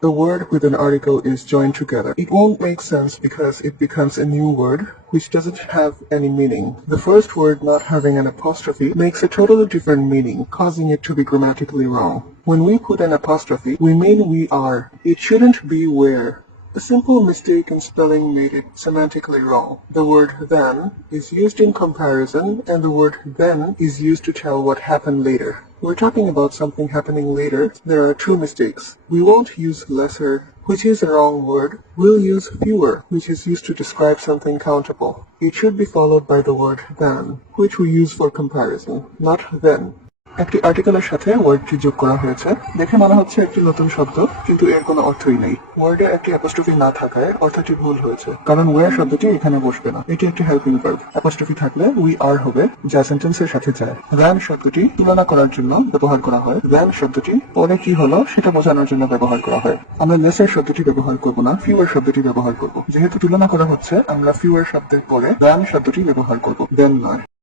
the word with an article is joined together. It won't make sense because it becomes a new word which doesn't have any meaning. The first word not having an apostrophe makes a totally different meaning, causing it to be grammatically wrong. When we put an apostrophe, we mean we are. It shouldn't be where. A simple mistake in spelling made it semantically wrong. The word then is used in comparison and the word then is used to tell what happened later. We're talking about something happening later. There are two mistakes. We won't use lesser, which is a wrong word. We'll use fewer, which is used to describe something countable. It should be followed by the word than, which we use for comparison, not then. একটি আর্টিকেলের সাথে ওয়ার্ডটি যোগ করা হয়েছে। দেখে মনে হচ্ছে একটি নতুন শব্দ, কিন্তু এর কোনো অর্থই নেই। ওয়ার্ডে একটি অ্যাপোস্ট্রফি না থাকায় অর্থটি ভুল হয়েছে। কারণ ওয়ার শব্দটি এখানে বসবে না। এটি একটি হেল্পিং ভার্ব অ্যাপোস্ট্রফি থাকলে উই আর হবে, যা সেন্টেন্সের সাথে যায়। দ্যান শব্দটি তুলনা করার জন্য ব্যবহার করা হয়। দ্যান শব্দটি পরে কি হলো, সেটা বোঝানোর জন্য ব্যবহার করা হয়। আমরা লেসের শব্দটি ব্যবহার করব না ফিওয়ার শব্দটি ব্যবহার করব। যেহেতু তুলনা করা হচ্ছে, আমরা ফিওয়ার শব্দের পরে দ্যান শব্দটি ব্যবহার করব। দেন নয়।